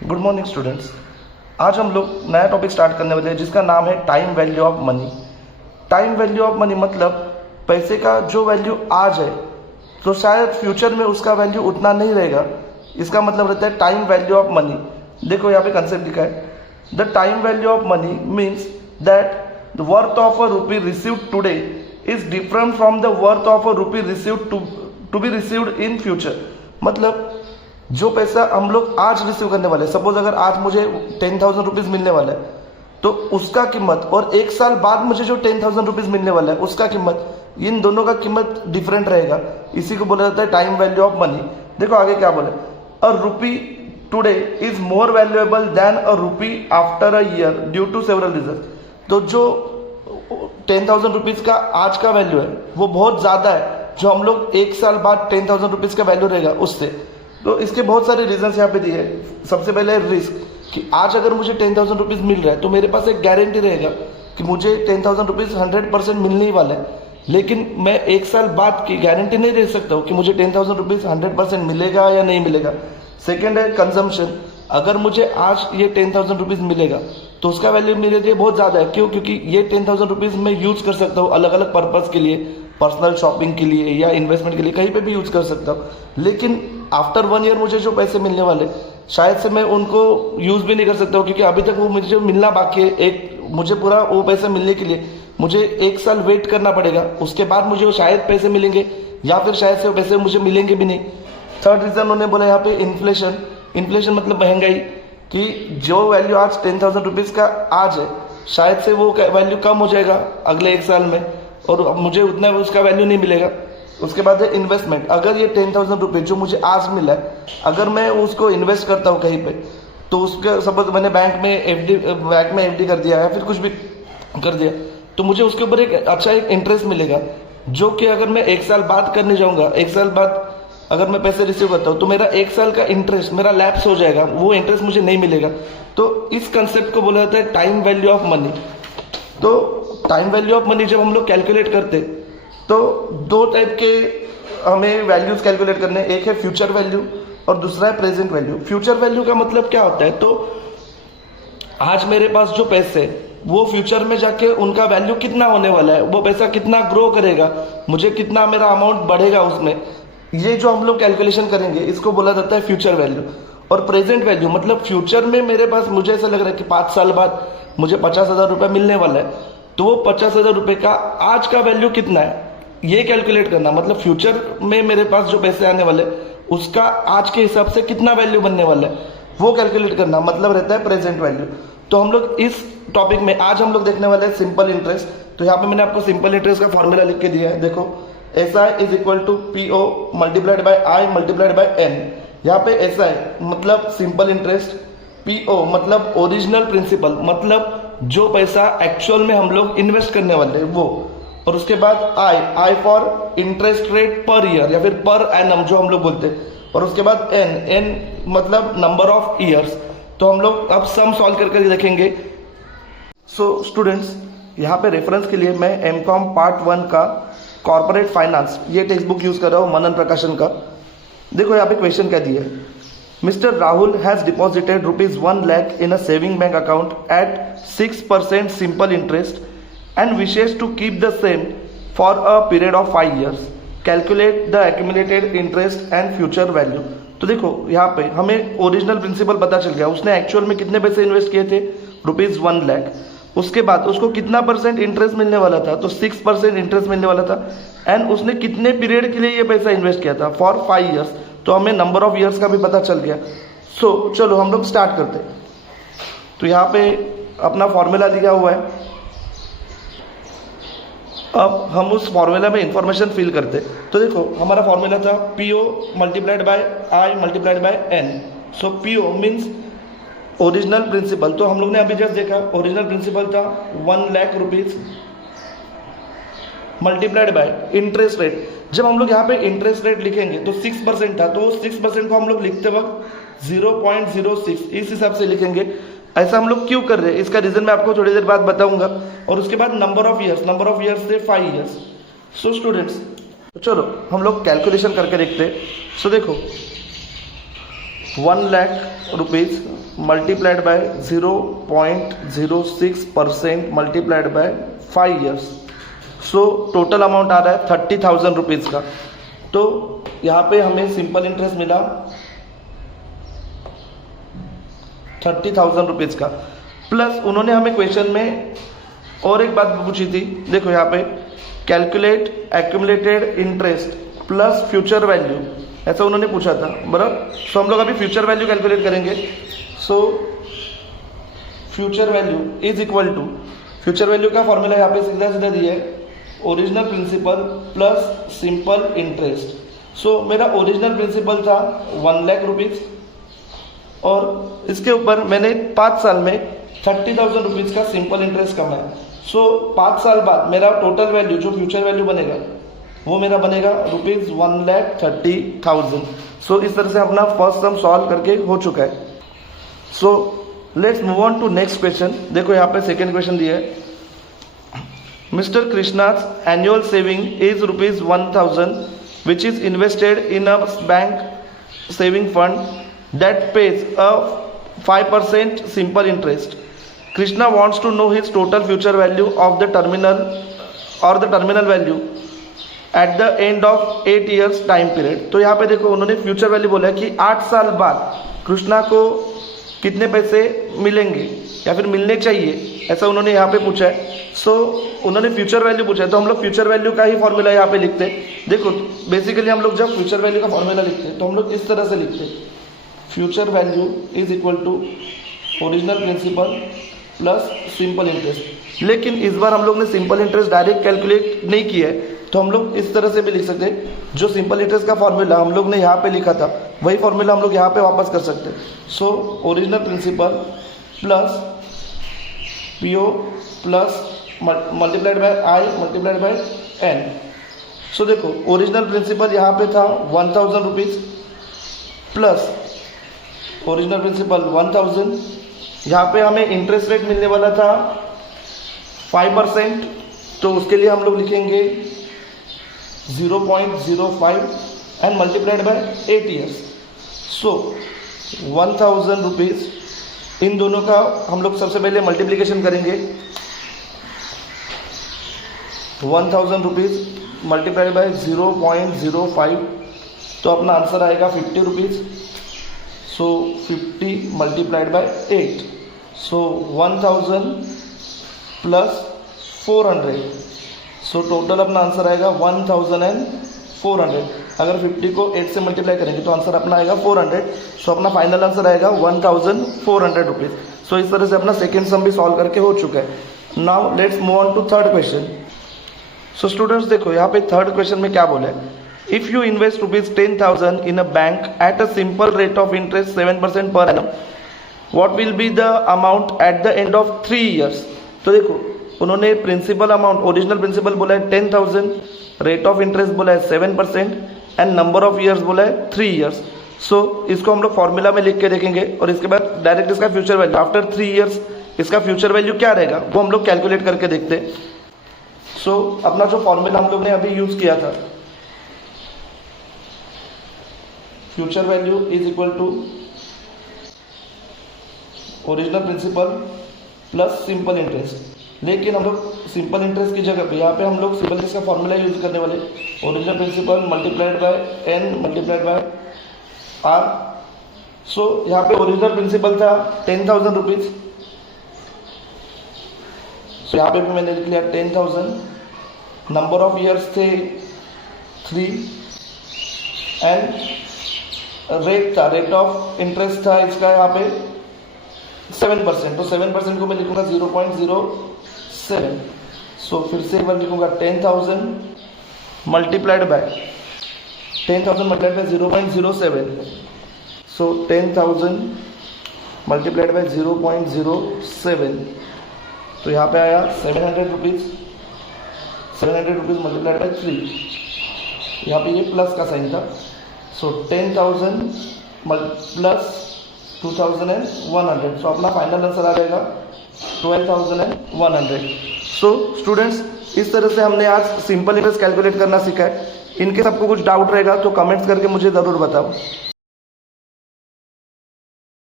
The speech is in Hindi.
Good morning students. आज हम लोग नया टॉपिक स्टार्ट करने वाले हैं जिसका नाम है time value of money. Time value of money मतलब पैसे का जो वैल्यू आज है तो शायद फ्यूचर में उसका वैल्यू उतना नहीं रहेगा। इसका मतलब रहता है टाइम वैल्यू ऑफ मनी। देखो यहाँ पे कंसेप्ट लिखा है, the time value of money means that the worth of a rupee received today is different from the worth of a rupee received to be received in future. मतलब जो पैसा हम लोग आज रिसीव करने वाले, सपोज अगर आज मुझे 10,000 रुपीज़ मिलने वाला है तो उसका कीमत और एक साल बाद मुझे जो 10,000 रुपीज़ मिलने वाला है उसका कीमत, इन दोनों का कीमत डिफरेंट रहेगा। इसी को बोला जाता है टाइम वैल्यू ऑफ मनी। देखो आगे क्या बोले, a rupee today is more valuable than a rupee after a year due to several reason. तो जो 10,000 रुपीज़ का आज का वैल्यू है वो बहुत ज़्यादा है जो हम लोग एक साल बाद 10,000 रुपीज़ का वैल्यू रहेगा उससे। तो इसके बहुत सारे रीजंस यहाँ पे दिए हैं। सबसे पहले रिस्क, कि आज अगर मुझे 10,000 रुपीज़ मिल रहा है तो मेरे पास एक गारंटी रहेगा कि मुझे 10,000 रुपीज़ 100% मिलने ही वाला है। लेकिन मैं एक साल बाद की गारंटी नहीं दे सकता हूँ कि मुझे 10,000 रुपीज़ 100% मिलेगा या नहीं मिलेगा। सेकेंड है कंजम्पशन, अगर मुझे आज ये 10,000 रुपीज़ मिलेगा तो उसका वैल्यू मेरे लिए बहुत ज़्यादा है। क्यों? क्योंकि ये 10,000 रुपीज़ मैं यूज़ कर सकता हूँ अलग अलग पर्पज़ के लिए, पर्सनल शॉपिंग के लिए या इन्वेस्टमेंट के लिए, कहीं पे भी यूज़ कर सकता हूँ। लेकिन आफ्टर 1 ईयर मुझे जो पैसे मिलने वाले शायद से मैं उनको यूज़ भी नहीं कर सकता हूँ, क्योंकि अभी तक वो मुझे मिलना बाकी है। मुझे पूरा वो पैसे मिलने के लिए मुझे एक साल वेट करना पड़ेगा, उसके बाद मुझे वो शायद पैसे मिलेंगे या फिर शायद से वो पैसे मुझे मिलेंगे भी नहीं। थर्ड रीज़न उन्होंने बोला यहाँ पे इन्फ्लेशन। इन्फ्लेशन मतलब महंगाई, कि जो वैल्यू आज 10,000 रुपीज़ का आज है शायद से वो वैल्यू कम हो जाएगा अगले एक साल में और मुझे उतना उसका वैल्यू नहीं मिलेगा। उसके बाद है इन्वेस्टमेंट, अगर ये 10,000 रुपये जो मुझे आज मिला है अगर मैं उसको इन्वेस्ट करता हूँ कहीं पे, तो उसके सपोज मैंने बैंक में एफडी कर दिया या फिर कुछ भी कर दिया तो मुझे उसके ऊपर एक इंटरेस्ट मिलेगा, जो कि अगर मैं एक साल बाद करने जाऊँगा, एक साल बाद अगर मैं पैसे रिसीव करता हूँ तो मेरा एक साल का इंटरेस्ट मेरा लैप्स हो जाएगा, वो इंटरेस्ट मुझे नहीं मिलेगा। तो इस कंसेप्ट को बोला जाता है टाइम वैल्यू ऑफ मनी। तो टाइम वैल्यू ऑफ मनी जब हम लोग कैलकुलेट करते तो दो टाइप के हमें वैल्यूज कैलकुलेट करने, एक है फ्यूचर वैल्यू और दूसरा है प्रेजेंट वैल्यू। फ्यूचर वैल्यू का मतलब क्या होता है, तो आज मेरे पास जो पैसे वो फ्यूचर में जाके उनका वैल्यू कितना होने वाला है, वो पैसा कितना ग्रो करेगा, मुझे कितना मेरा अमाउंट बढ़ेगा उसमें, ये जो हम लोग कैलकुलेशन करेंगे इसको बोला जाता है फ्यूचर वैल्यू। और प्रेजेंट वैल्यू मतलब फ्यूचर में मेरे पास मुझे ऐसा लग रहा है कि 5 साल बाद मुझे 50,000 रुपये मिलने वाला है, तो वो 50,000 रुपये का आज का वैल्यू कितना है ये कैलकुलेट करना। मतलब फ्यूचर में मेरे पास जो पैसे आने वाले उसका आज के हिसाब से कितना वैल्यू बनने वाला है वो कैलकुलेट करना, मतलब रहता है प्रेजेंट वैल्यू। तो हम लोग इस टॉपिक में आज हम लोग देखने वाले हैं सिंपल इंटरेस्ट। तो यहाँ पे मैंने आपको सिंपल इंटरेस्ट का फॉर्मूला लिख के दिया है। देखो SI is equal to PO multiplied by I multiplied by N। यहाँ पे SI मतलब सिंपल इंटरेस्ट, PO मतलब ओरिजिनल प्रिंसिपल, मतलब जो पैसा एक्चुअल में हम लोग इन्वेस्ट करने वाले वो, और उसके बाद I for interest rate per year या फिर पर एनम जो हम लोग बोलते हैं, और उसके बाद N मतलब नंबर ऑफ ईयर्स। तो हम लोग अब सम सॉल्व करके देखेंगे। सो स्टूडेंट्स, यहाँ पे रेफरेंस के लिए मैं MCOM पार्ट 1 का कॉर्पोरेट फाइनेंस ये टेक्स्ट बुक यूज कर रहा हूँ, मनन प्रकाशन का। देखो यहाँ पे क्वेश्चन क्या दिया है, mister Rahul has deposited ₹1 lakh in a saving bank account at 6% simple interest and wishes to keep the same for a period of 5 years. Calculate the accumulated interest and future value. तो देखो यहाँ पे हमें ओरिजिनल प्रिंसिपल पता चल गया, उसने एक्चुअल में कितने पैसे इन्वेस्ट किए थे, ₹1 lakh। उसके बाद उसको कितना परसेंट इंटरेस्ट मिलने वाला था, तो 6% इंटरेस्ट मिलने वाला था, एंड उसने कितने पीरियड के लिए ये पैसा इन्वेस्ट किया था, फॉर 5 years। तो हमें नंबर ऑफ ईयर्स का भी पता चल गया। सो चलो हम लोग स्टार्ट करते। तो यहाँ पे अपना फॉर्मूला दिया हुआ है, अब हम उस फॉर्मूला में इंफॉर्मेशन फिल करते। तो देखो हमारा फॉर्मूला था PO multiplied by I multiplied by N। So PO means original principal, तो हम लोग ने अभी जस्ट देखा ओरिजिनल प्रिंसिपल था 1 lakh rupees multiplied bye interest rate. जब हम लोग यहाँ पे इंटरेस्ट रेट लिखेंगे तो 6% था, तो 6% को हम लोग लिखते वक्त 0.06 इस हिसाब से लिखेंगे। ऐसा हम लोग क्यों कर रहे हैं इसका रीजन मैं आपको थोड़ी देर बाद बताऊंगा। और उसके बाद नंबर ऑफ ईयर्स थे 5 years। सो स्टूडेंट्स चलो हम लोग कैलकुलेशन करके देखते हैं। सो देखो 1 lakh rupees multiplied by 0.06% multiplied by 5 years. So total amount आ रहा है 30,000 रुपीज़ का। तो यहाँ पे हमें सिंपल इंटरेस्ट मिला 30,000 रुपीज़ का, प्लस उन्होंने हमें क्वेश्चन में और एक बात पूछी थी। देखो यहाँ पे calculate accumulated interest plus future value, ऐसा उन्होंने पूछा था, बराबर। सो हम लोग अभी फ्यूचर वैल्यू कैलकुलेट करेंगे। So future value is equal to, future value का फॉर्मूला यहाँ पे सीधा सीधा दिया है, original principal plus simple interest. So मेरा ओरिजिनल प्रिंसिपल था 1 लाख रुपीज़ और इसके ऊपर मैंने 5 साल में 30,000 रुपीज़ का सिंपल इंटरेस्ट कमाया। सो 5 साल बाद मेरा टोटल वैल्यू जो फ्यूचर वैल्यू बनेगा वो मेरा बनेगा ₹1,30,000। सो इस तरह से अपना फर्स्ट सम सॉल्व करके हो चुका है। So let's move on to next question. देखो यहाँ पे सेकेंड क्वेश्चन दिया है, mister Krishna's annual saving is ₹1,000 which is invested in a bank saving fund that pays a 5% simple interest. Krishna wants to know his total future value of the terminal value at the end of 8 years time period। तो यहाँ पे देखो उन्होंने फ्यूचर वैल्यू बोला है कि 8 साल बाद कृष्णा को कितने पैसे मिलेंगे या फिर मिलने चाहिए, ऐसा उन्होंने यहाँ पे पूछा है। सो उन्होंने फ्यूचर वैल्यू पूछा है तो हम लोग फ्यूचर वैल्यू का ही फॉर्मूला यहाँ पे लिखते हैं। देखो बेसिकली हम लोग जब फ्यूचर वैल्यू का फॉर्मूला लिखते हैं तो हम लोग इस तरह से लिखते हैं, future value is equal to original principal plus simple interest. लेकिन इस बार हम लोग ने सिंपल इंटरेस्ट डायरेक्ट कैलकुलेट नहीं किया है, तो हम लोग इस तरह से भी लिख सकते हैं, जो सिंपल इंटरेस्ट का फॉर्मूला हम लोग ने यहाँ पे लिखा था वही फॉर्मूला हम लोग यहाँ पे वापस कर सकते हैं। So original principal plus PO plus multiplied by I multiplied by N. So देखो ओरिजिनल प्रिंसिपल यहाँ पे था 1,000 रुपीज़ प्लस ओरिजिनल प्रिंसिपल 1,000, यहाँ पे हमें इंटरेस्ट रेट मिलने वाला था 5%, तो उसके लिए हम लोग लिखेंगे 0.05 and multiplied by 8 years. So 1,000 rupees, इन दोनों का हम लोग सबसे पहले मल्टीप्लिकेशन करेंगे। 1,000 रुपीज़ मल्टीप्लाइड बाय 0.05, तो अपना आंसर आएगा 50 rupees. So 50 multiplied by 8, so 1,000 plus 400, so total अपना आंसर आएगा 1,400। अगर 50 को 8 से मल्टीप्लाई करेंगे तो आंसर अपना आएगा 400। सो अपना फाइनल आंसर आएगा 1,400 रुपीज़। सो इस तरह से अपना सेकेंड सम भी सॉल्व करके हो चुका है। Now let's move on to third question. So students देखो यहाँ पे थर्ड क्वेश्चन में क्या बोला है, if you invest ₹10,000 in a bank at a simple rate of interest 7% per annum, what will be the amount at the end of 3 years. तो देखो उन्होंने प्रिंसिपल अमाउंट ओरिजिनल प्रिंसिपल बोला है 10,000, रेट ऑफ इंटरेस्ट बोला है 7% एंड नंबर ऑफ ईयर्स बोला है 3 ईयर्स। सो इसको हम लोग फॉर्मूला में लिख के देखेंगे और इसके बाद डायरेक्ट इसका फ्यूचर वैल्यू आफ्टर 3 ईयर्स इसका फ्यूचर वैल्यू क्या रहेगा वो हम लोग कैलकुलेट करके देखते हैं। सो अपना जो फॉर्मूला हम लोग ने अभी यूज किया था, future value is equal to original principal plus simple interest. लेकिन हम लोग सिंपल इंटरेस्ट की जगह पे यहाँ पे हम लोग सिंपल इंटरेस्ट का फॉर्मूला यूज करने वाले, original principal multiplied by N multiplied by R. So यहाँ पे ओरिजिनल प्रिंसिपल था 10,000 रुपीज़, सो यहाँ पे भी मैंने लिख लिया 10,000। नंबर ऑफ ईयर्स थे 3 एंड रेट था, रेट ऑफ इंटरेस्ट था इसका यहाँ पे 7%, तो 7% को मैं लिखूंगा 0.07। सो फिर से एक बार लिखूंगा 10,000 multiplied by 0.07, so 10,000 multiplied by 0.07, तो यहाँ पे आया 700 रुपीज़। 700 रुपीज़ मल्टीप्लाइड बाय 3, यहाँ पे ये प्लस का साइन था। सो 10,000 प्लस 2,100, सो अपना फाइनल आंसर आ जाएगा 12,100। सो स्टूडेंट्स इस तरह से हमने आज सिंपल इंटरेस्ट कैलकुलेट करना सीखा है। इनके सबको कुछ डाउट रहेगा तो कमेंट्स करके मुझे ज़रूर बताओ।